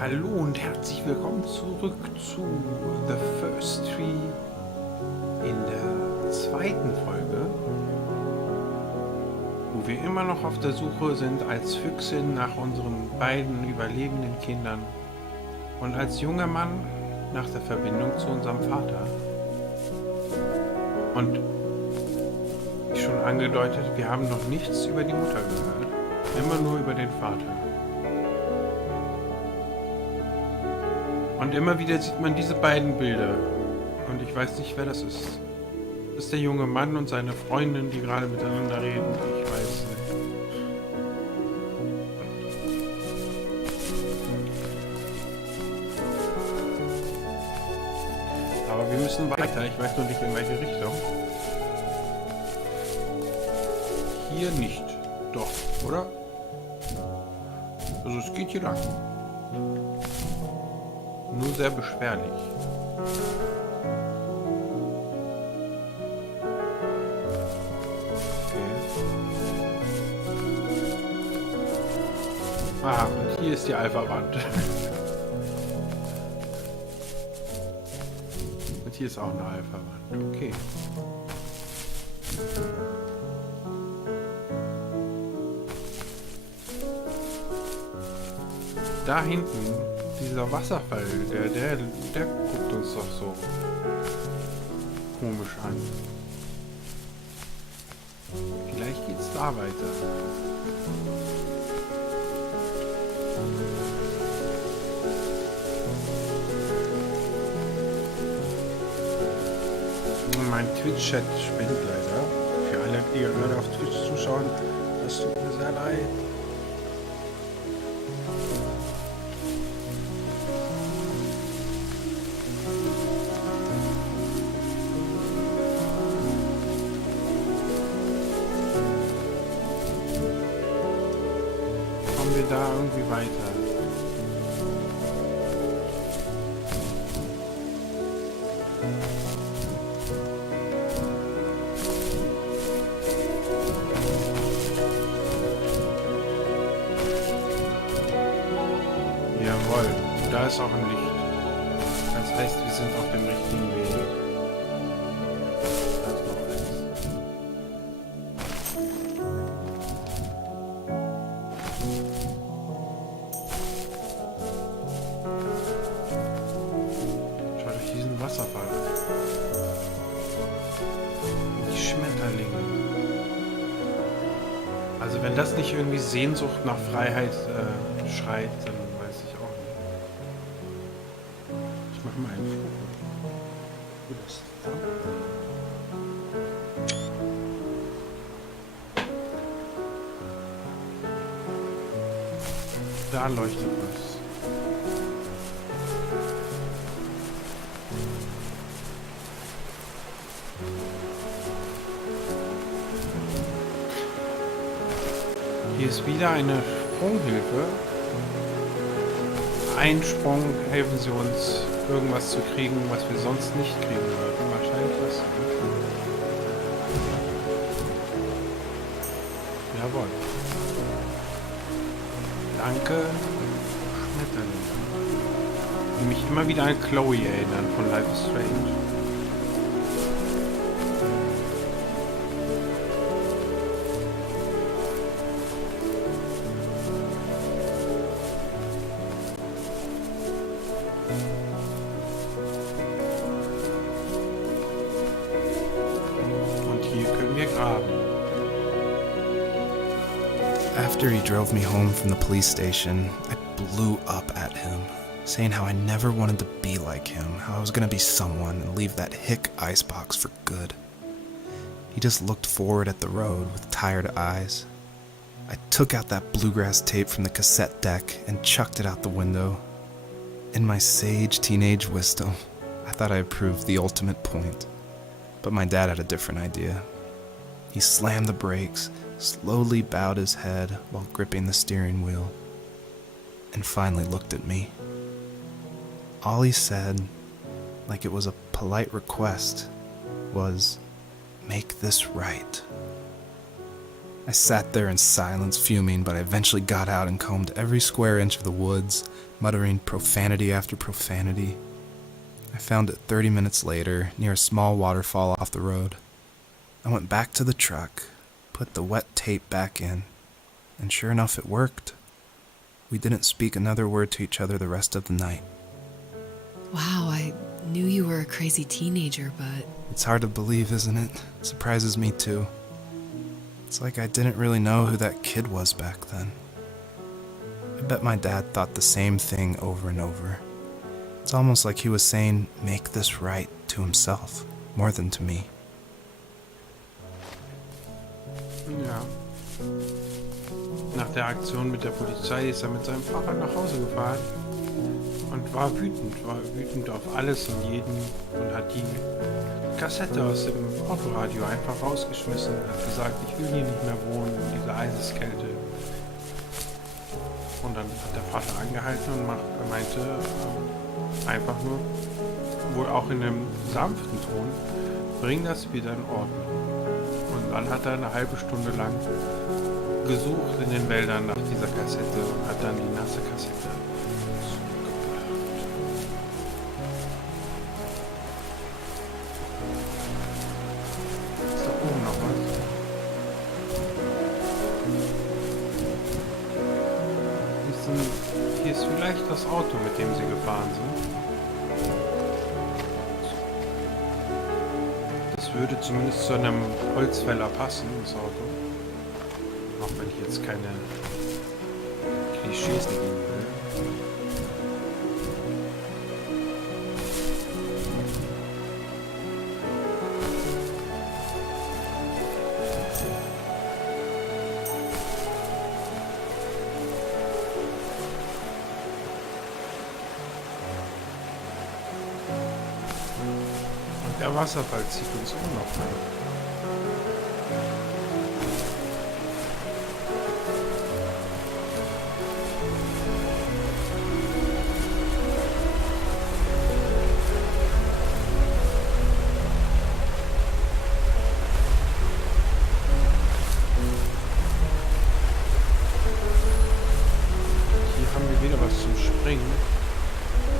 Hallo und herzlich willkommen zurück zu The First Tree in der zweiten Folge, wo wir immer noch auf der Suche sind als Füchsin nach unseren beiden überlebenden Kindern und als junger Mann nach der Verbindung zu unserem Vater. Und wie schon angedeutet, wir haben noch nichts über die Mutter gehört, immer nur über den Vater. Und immer wieder sieht man diese beiden Bilder. Und ich weiß nicht, wer das ist. Das ist der junge Mann und seine Freundin, die gerade miteinander reden. Ich weiß nicht. Aber wir müssen weiter. Ich weiß nur nicht, in welche Richtung. Hier nicht. Doch, oder? Also es geht hier lang. Nur sehr beschwerlich. Okay. Ah, und hier ist die Alpha-Wand. Und hier ist auch eine Alpha-Wand. Okay. Da hinten, dieser Wasserfall, der guckt uns doch so komisch an. Vielleicht geht's da weiter. Mein Twitch-Chat spinnt leider. Für alle, die gerade auf Twitch zuschauen, das tut mir sehr leid. Da irgendwie weiter. Jawohl, da ist auch ein Licht. Das heißt, wir sind auf dem richtigen Weg. Da ist noch eins. Wasserfall. Die Schmetterlinge. Also wenn das nicht irgendwie Sehnsucht nach Freiheit schreit, dann weiß ich auch nicht. Ich mache mal ein Foto. Für das Thumbnail. Da leuchtet was. Hier ist wieder eine Sprunghilfe. Ein Sprung helfen sie uns, irgendwas zu kriegen, was wir sonst nicht kriegen würden. Wahrscheinlich was. Jawohl. Danke, Schmetterling. Die mich immer wieder an Chloe erinnern von Life is Strange. After he drove me home from the police station, I blew up at him, saying how I never wanted to be like him, how I was going to be someone and leave that hick icebox for good. He just looked forward at the road with tired eyes. I took out that bluegrass tape from the cassette deck and chucked it out the window. In my sage teenage wisdom, I thought I had proved the ultimate point. But my dad had a different idea. He slammed the brakes, slowly bowed his head while gripping the steering wheel, and finally looked at me. All he said, like it was a polite request, was, "Make this right." I sat there in silence, fuming, but I eventually got out and combed every square inch of the woods, muttering profanity after profanity. I found it 30 minutes later, near a small waterfall off the road. I went back to the truck, put the wet tape back in, and sure enough, it worked. We didn't speak another word to each other the rest of the night. Wow, I knew you were a crazy teenager, but... It's hard to believe, isn't it? It surprises me too. It's like I didn't really know who that kid was back then. I bet my dad thought the same thing over and over. It's almost like he was saying, make this right, to himself, more than to me. Ja. Nach der Aktion mit der Polizei ist er mit seinem Fahrrad nach Hause gefahren und war wütend auf alles und jeden und hat die Kassette aus dem Autoradio einfach rausgeschmissen und hat gesagt, ich will hier nicht mehr wohnen in dieser Eiseskälte. Und dann hat der Vater angehalten und meinte einfach nur, wohl auch in einem sanften Ton, bring das wieder in Ordnung. Und dann hat er eine halbe Stunde lang gesucht in den Wäldern nach dieser Kassette und hat dann die nasse Kassette zurückgebracht. Ist da oben noch was? Hier ist vielleicht das Auto, mit dem sie gefahren sind. Das würde zumindest zu einem Holzfäller passen, das Auto. Auch wenn ich jetzt keine Klischees nehmen will. Und der Wasserfall zieht uns auch noch rein.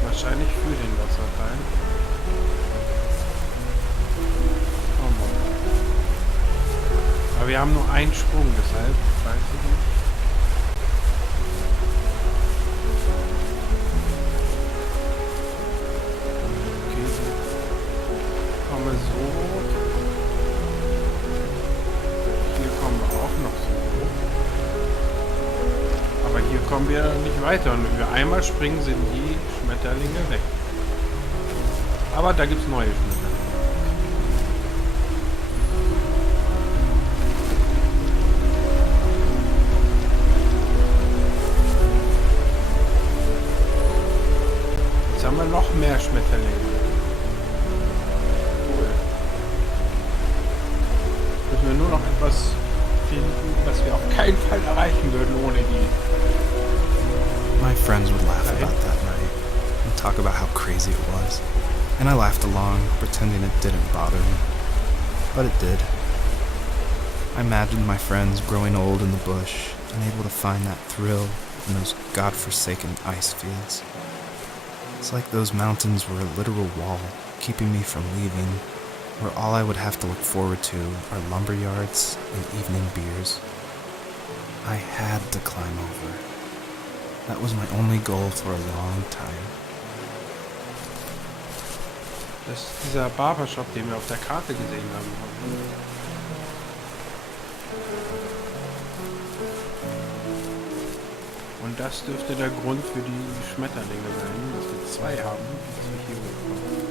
Wahrscheinlich für den Wasserfall. Oh Mann. Aber wir haben nur einen Sprung, deshalb weiß ich nicht. Okay, so kommen wir so hoch. Hier kommen wir auch noch so hoch. Aber hier kommen wir nicht weiter und wenn wir einmal springen, sind die Schmetterlinge weg. Aber da gibt es neue Schmetterlinge. Jetzt haben wir noch mehr Schmetterlinge. Cool. Müssen wir nur noch etwas finden, was wir auf keinen Fall erreichen würden ohne die. My friends would laugh about that night and talk about how crazy it was, and I laughed along, pretending it didn't bother me. But it did. I imagined my friends growing old in the bush, unable to find that thrill in those godforsaken ice fields. It's like those mountains were a literal wall, keeping me from leaving, where all I would have to look forward to are lumber yards and evening beers. I had to climb over. That was my only goal for a long time. Das ist dieser Barbershop, den wir auf der Karte gesehen haben. Und das dürfte der Grund für die Schmetterlinge sein, dass wir zwei haben, dass wir hier hochkommen.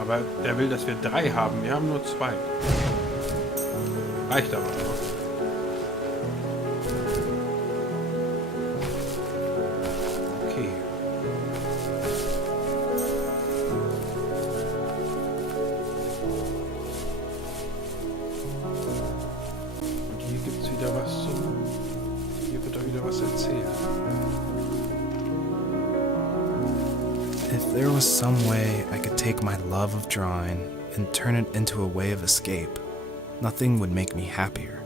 Aber er will, dass wir 3 haben. Wir haben nur 2. Reicht aber noch. Okay. Und hier gibt es wieder was zum... Hier wird er wieder was erzählt. If there was some way I could take my love of drawing and turn it into a way of escape, nothing would make me happier.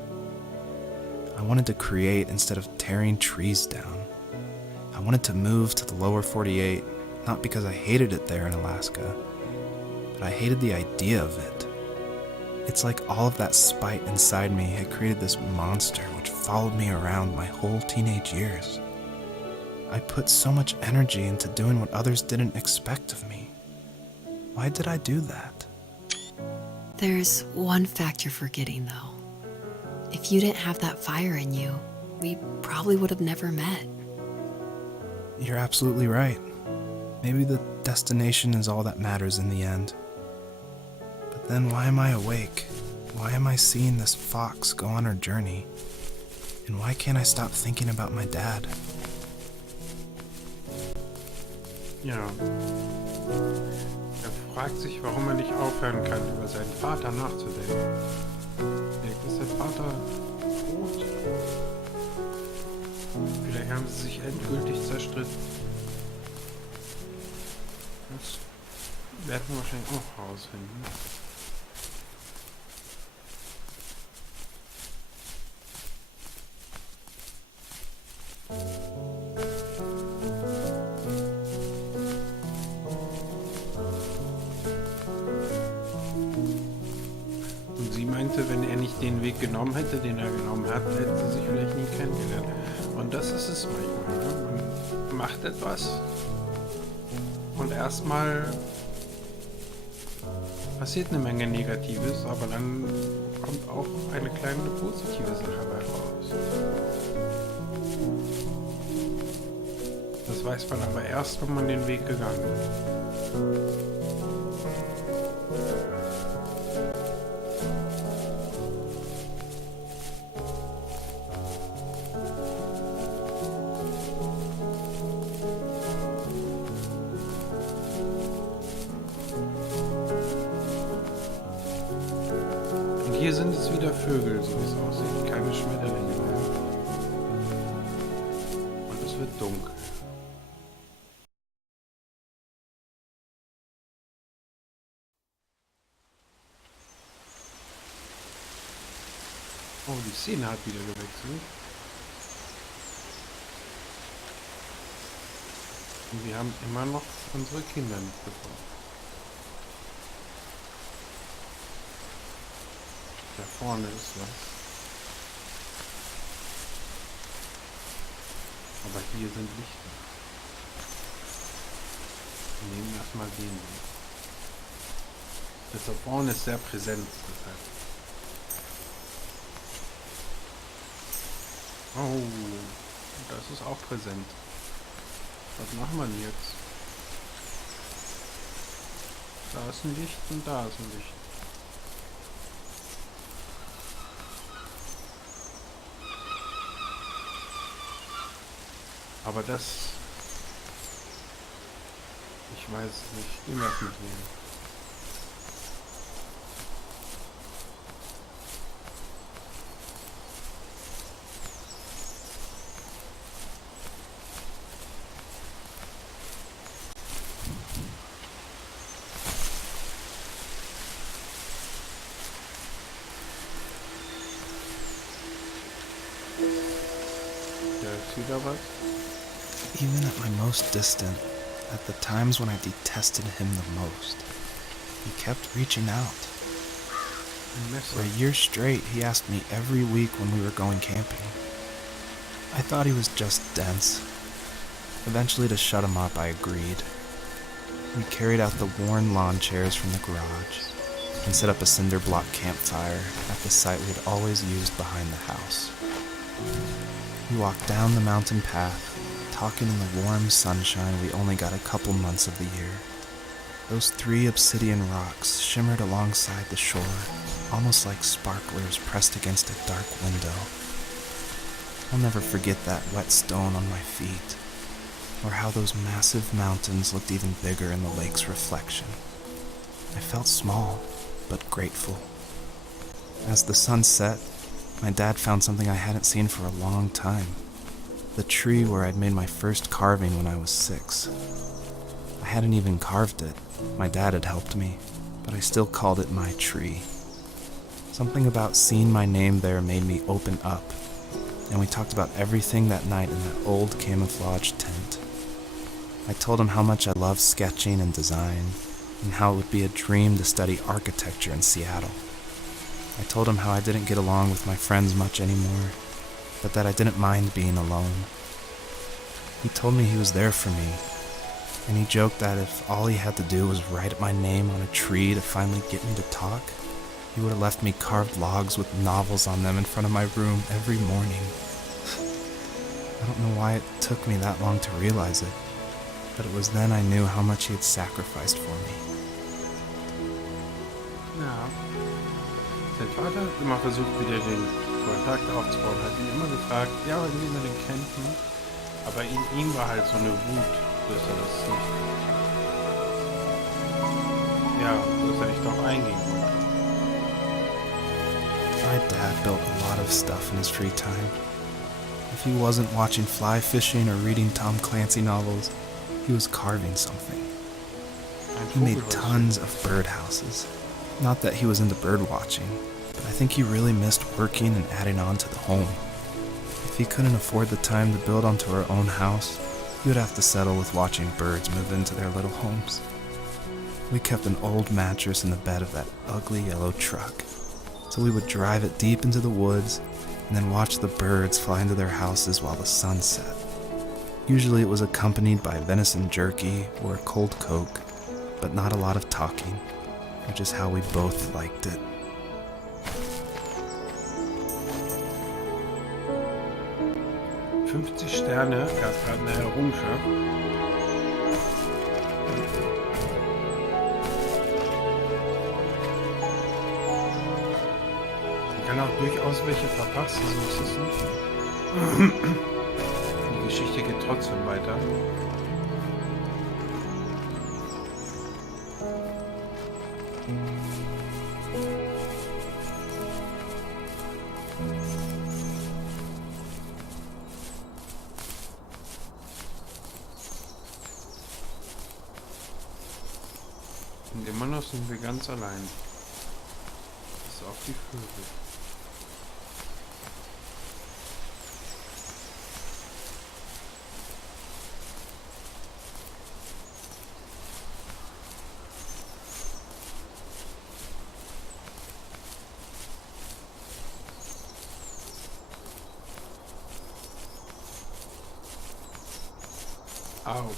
I wanted to create instead of tearing trees down. I wanted to move to the lower 48, not because I hated it there in Alaska, but I hated the idea of it. It's like all of that spite inside me had created this monster which followed me around my whole teenage years. I put so much energy into doing what others didn't expect of me. Why did I do that? There's one fact you're forgetting, though. If you didn't have that fire in you, we probably would have never met. You're absolutely right. Maybe the destination is all that matters in the end. But then why am I awake? Why am I seeing this fox go on her journey? And why can't I stop thinking about my dad? Ja. Er fragt sich, warum er nicht aufhören kann, über seinen Vater nachzudenken. Vielleicht ist der Vater tot. Vielleicht haben sie sich endgültig zerstritten. Das werden wir wahrscheinlich auch herausfinden. Und sie meinte, wenn er nicht den Weg genommen hätte, den er genommen hat, hätten sie sich vielleicht nie kennengelernt. Und das ist es manchmal. Ne? Man macht etwas und erstmal passiert eine Menge Negatives, aber dann kommt auch eine kleine positive Sache dabei raus. Das weiß man aber erst, wenn man den Weg gegangen ist. Hier sind es wieder Vögel, so wie es aussieht, keine Schmetterlinge mehr. Und es wird dunkel. Oh, die Szene hat wieder gewechselt. Und wir haben immer noch unsere Kinder nicht gefunden. Da vorne ist was. Aber hier sind Lichter. Wir nehmen erstmal den Weg. Das da vorne ist sehr präsent. Deshalb. Oh, das ist auch präsent. Was machen wir denn jetzt? Da ist ein Licht und da ist ein Licht. Aber das... Ich weiß es nicht. Gehen wir es mit sehen. Da ist wieder was. Even at my most distant, at the times when I detested him the most, he kept reaching out. For a year straight, he asked me every week when we were going camping. I thought he was just dense. Eventually, to shut him up, I agreed. We carried out the worn lawn chairs from the garage and set up a cinder block campfire at the site we had always used behind the house. We walked down the mountain path, talking in the warm sunshine we only got a couple months of the year. Those 3 obsidian rocks shimmered alongside the shore, almost like sparklers pressed against a dark window. I'll never forget that wet stone on my feet, or how those massive mountains looked even bigger in the lake's reflection. I felt small, but grateful. As the sun set, my dad found something I hadn't seen for a long time. The tree where I'd made my first carving when I was 6. I hadn't even carved it. My dad had helped me, but I still called it my tree. Something about seeing my name there made me open up, and we talked about everything that night in that old camouflage tent. I told him how much I loved sketching and design, and how it would be a dream to study architecture in Seattle. I told him how I didn't get along with my friends much anymore, but that I didn't mind being alone. He told me he was there for me, and he joked that if all he had to do was write my name on a tree to finally get me to talk, he would have left me carved logs with novels on them in front of my room every morning. I don't know why it took me that long to realize it, but it was then I knew how much he had sacrificed for me. Ja. Sein Vater hat immer versucht, wieder den Kontakt aufzubauen, hat ihn immer gefragt, ja, wie man den kennt, ne? Aber in ihm war halt so eine Wut, dass er das nicht, ja, dass er nicht darauf eingehen wollte. My dad built a lot of stuff in his free time. If he wasn't watching fly fishing or reading Tom Clancy novels, he was carving something. He made tons of birdhouses. Not that he was into bird watching, but I think he really missed working and adding on to the home. If he couldn't afford the time to build onto our own house, he would have to settle with watching birds move into their little homes. We kept an old mattress in the bed of that ugly yellow truck, so we would drive it deep into the woods and then watch the birds fly into their houses while the sun set. Usually it was accompanied by venison jerky or a cold Coke, but not a lot of talking, which is how we both liked it. $50 Sterne, gab gerade eine Errungenschaft. Sie kann auch durchaus welche verpassen, so ist es nicht. Die Geschichte geht trotzdem weiter. Und immer noch sind wir ganz allein. Bis auf die Vögel. Au.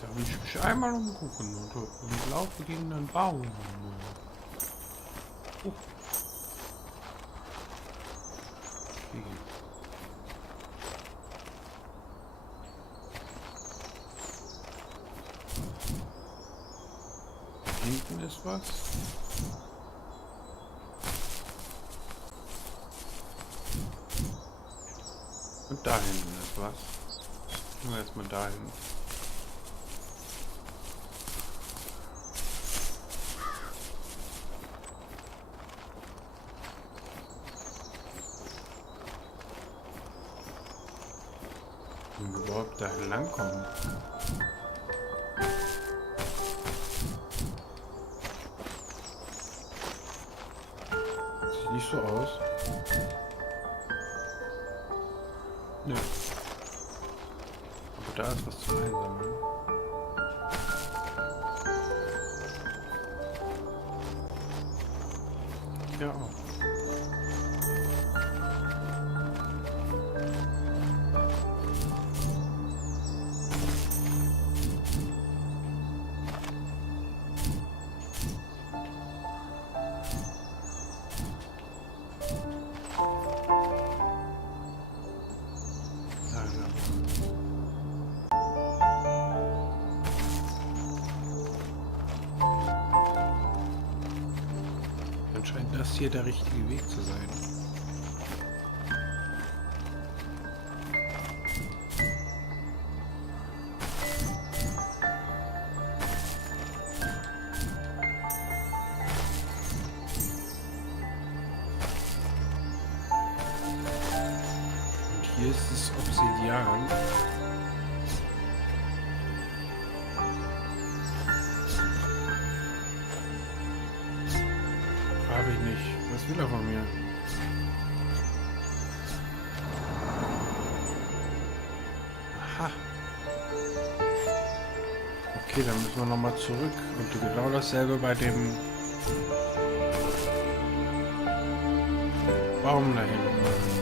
Da will ich mich einmal umgucken und laufe gegen einen Baum. Oh. Okay. Hinten ist was. Und da hinten ist was. Nur erstmal da hinten. Und überhaupt da langkommen. Sieht nicht so aus. Nö. Aber da ist was zum Einsammeln. Ja auch. Dann scheint das hier der richtige Weg zu sein. Und hier ist das Obsidian. Habe ich nicht. Was will er von mir? Aha. Okay, dann müssen wir nochmal zurück. Und genau dasselbe bei dem Baum da hinten machen.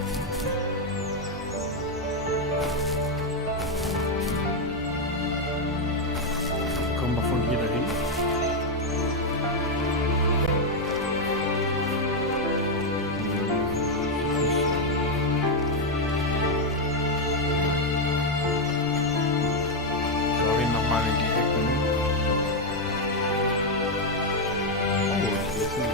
Kommen wir von hier dahin? Schau ihn nochmal in die Ecken. Oh, hier ist ein...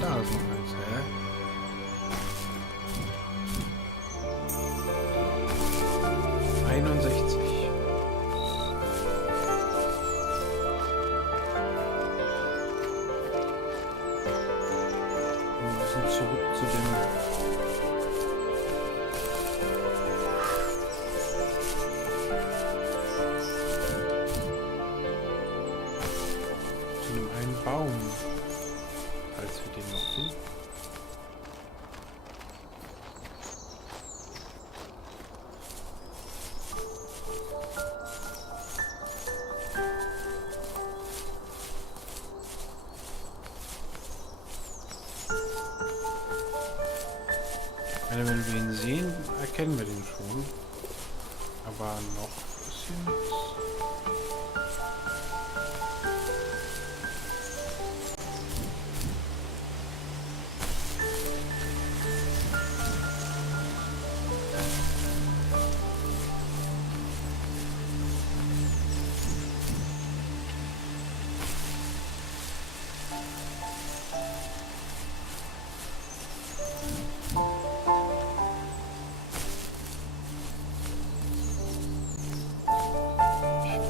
Da ist noch eins, hä? Wir müssen zurück zu dem einen Baum. Falls wir den noch finden. Wenn wir ihn sehen, erkennen wir den schon. Aber noch ist hier nichts.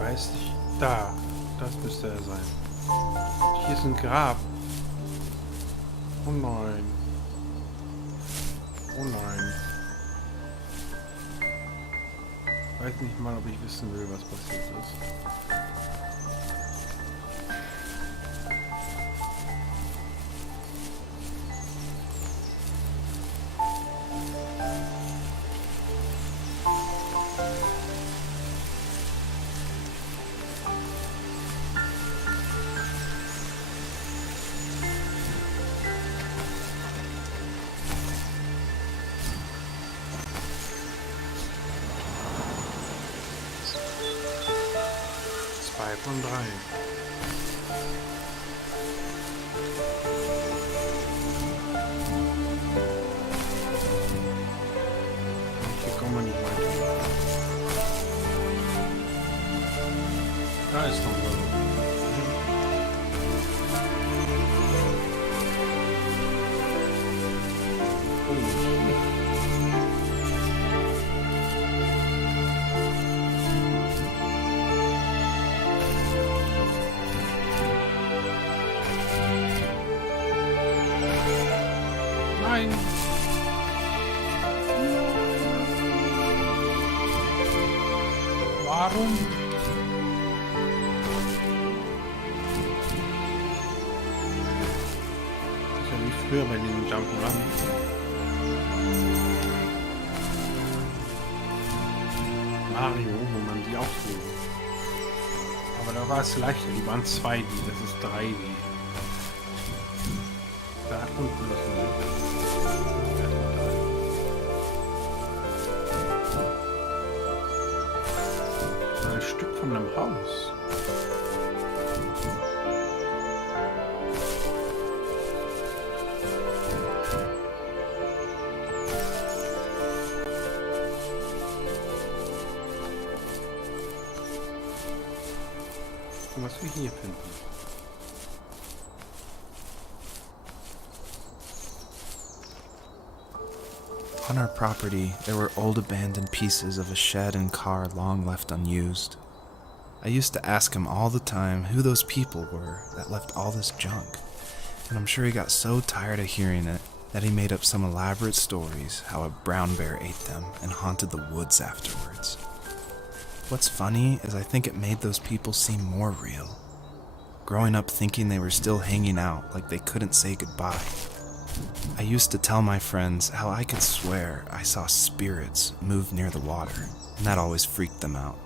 Nicht. Da, das müsste er sein. Hier ist ein Grab. Oh nein. Oh nein. Ich weiß nicht mal, ob ich wissen will, was passiert ist. Von 3. Hier kommen wir nicht weiter. Da ist noch was. Nein! Warum? Das ist ja wie früher bei den Jump'n'Run. Mario, wo man die auch so. Aber da war es leichter, die waren 2D, das ist 3D. Da unten müssen wir. Ein Stück von einem Haus. Und was wir hier finden. On our property, there were old abandoned pieces of a shed and car long left unused. I used to ask him all the time who those people were that left all this junk, and I'm sure he got so tired of hearing it that he made up some elaborate stories how a brown bear ate them and haunted the woods afterwards. What's funny is I think it made those people seem more real. Growing up thinking they were still hanging out like they couldn't say goodbye. I used to tell my friends how I could swear I saw spirits move near the water, and that always freaked them out.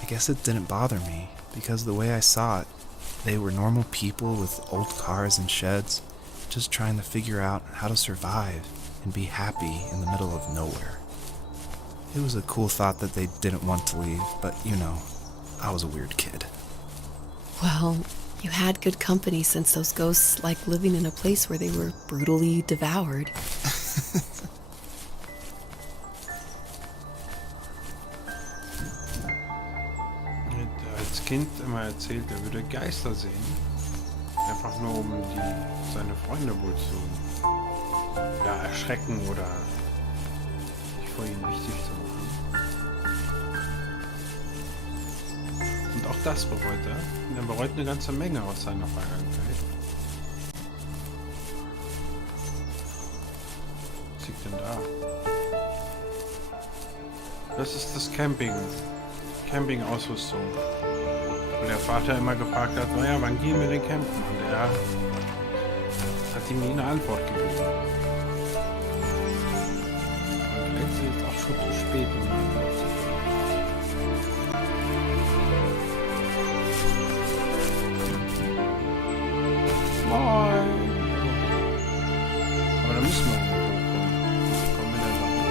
I guess it didn't bother me, because the way I saw it, they were normal people with old cars and sheds, just trying to figure out how to survive and be happy in the middle of nowhere. It was a cool thought that they didn't want to leave, but you know, I was a weird kid. Well, you had good company since those ghosts like living in a place where they were brutally devoured. Als Kind immer erzählt, er würde Geister sehen. Einfach nur um seine Freunde wohl zu erschrecken oder sich vor ihnen wichtig zu machen. Und auch das bereut er. Und er bereut eine ganze Menge aus seiner Vergangenheit. Was liegt denn da? Das ist das Camping-Ausrüstung. Und der Vater immer gefragt hat, naja, wann gehen wir denn campen? Und er hat ihm nie eine Antwort gegeben. Und vielleicht ist es jetzt auch schon zu spät, um eine Antwort zu geben. Moin! Aber da müssen wir hochkommen. Wie kommen wir denn da hoch?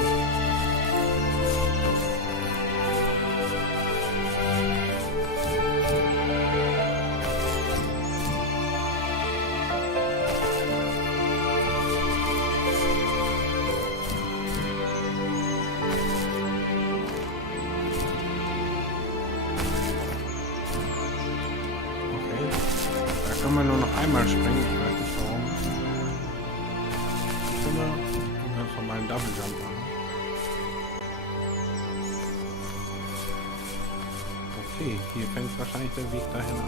Können wir nur noch einmal springen, ich weiß nicht warum. Ich finde, wir können von meinem Double Jump machen. Okay, hier fängt wahrscheinlich der Weg dahin an.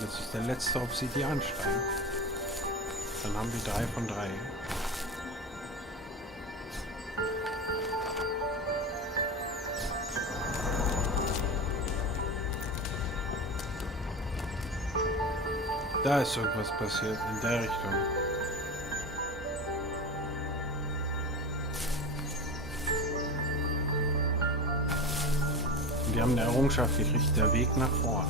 Das ist der letzte Obsidianstein. Dann haben wir 3 von 3. Da ist irgendwas passiert, in der Richtung. Und die haben eine Errungenschaft gekriegt, der Weg nach vorn.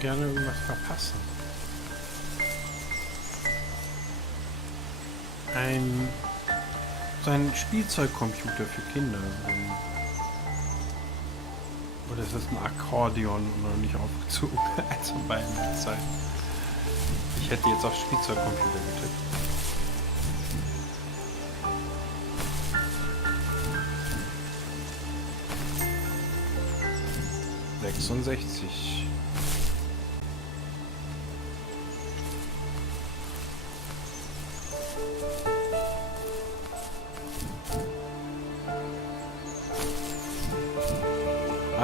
Gerne irgendwas verpassen. So ein Spielzeugcomputer für Kinder. Oder ist das ein Akkordeon und noch nicht aufgezogen? Eins von beiden Zeit. Ich hätte jetzt auf Spielzeugcomputer getippt. »66.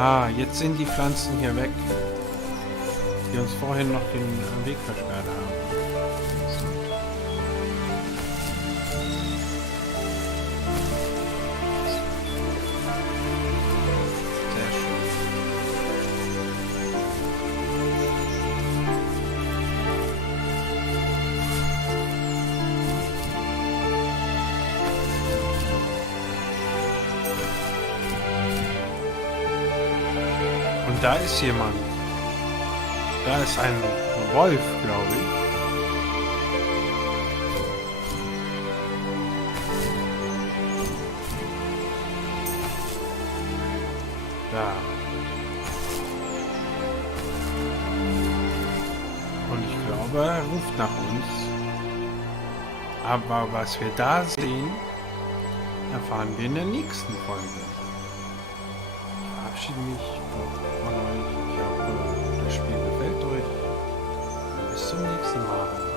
Ah, jetzt sind die Pflanzen hier weg, die uns vorhin noch den Weg versperrt haben. Und da ist jemand. Da ist ein Wolf, glaube ich. Da. Und ich glaube, er ruft nach uns. Aber was wir da sehen, erfahren wir in der nächsten Folge. Ich verabschiede mich von euch. Ich hoffe, das Spiel gefällt euch. Bis zum nächsten Mal.